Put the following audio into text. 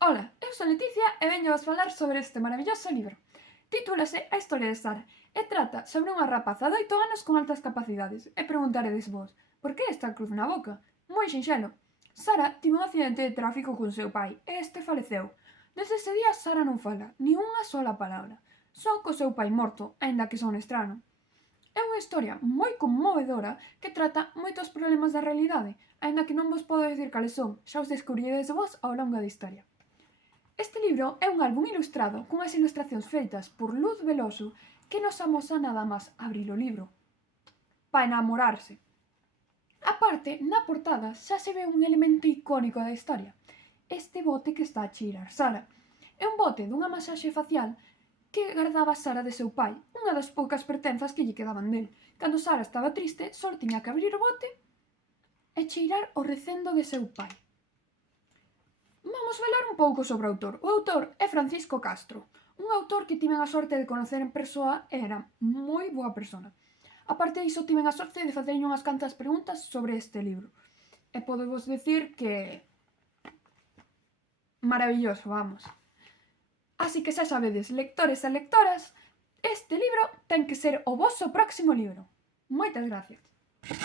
Ola, eu sou Leticia e veño vos falar sobre este maravilloso libro. Titúlase A historia de Sara e trata sobre unha rapaza de 8 anos con altas capacidades. E preguntaredes vos, por que esta cruz na boca? Moi sinxelo. Sara tivo un accidente de tráfico con seu pai e este faleceu. Desde ese día Sara non fala, ni unha sola palabra. Só co seu pai morto, aínda que son estrano. É unha historia moi conmovedora que trata moitos problemas da realidade, aínda que non vos podo dicir cales son, xa os descubriredes vos ao longo da historia. Este libro é un álbum ilustrado cunhas ilustracións feitas por Luz Veloso que nos amosa nada máis abrir o libro. Pa enamorarse. A parte, na portada xa se ve un elemento icónico da historia. Este bote que está a cheirar Sara. É un bote dunha masaxe facial que gardaba Sara de seu pai, unha das poucas pertenzas que lle quedaban del. Cando Sara estaba triste, só tiña que abrir o bote e cheirar o recendo de seu pai. Vamos falar un pouco sobre o autor. O autor é Francisco Castro, un autor que tiven a sorte de conocer en persoa e era moi boa persona. Aparte diso, tiven a sorte de facerlle unhas cantas preguntas sobre este libro. E podo vos decir que... maravilloso, vamos. Así que xa sabedes, lectores e lectoras, este libro ten que ser o voso próximo libro. Moitas gracias.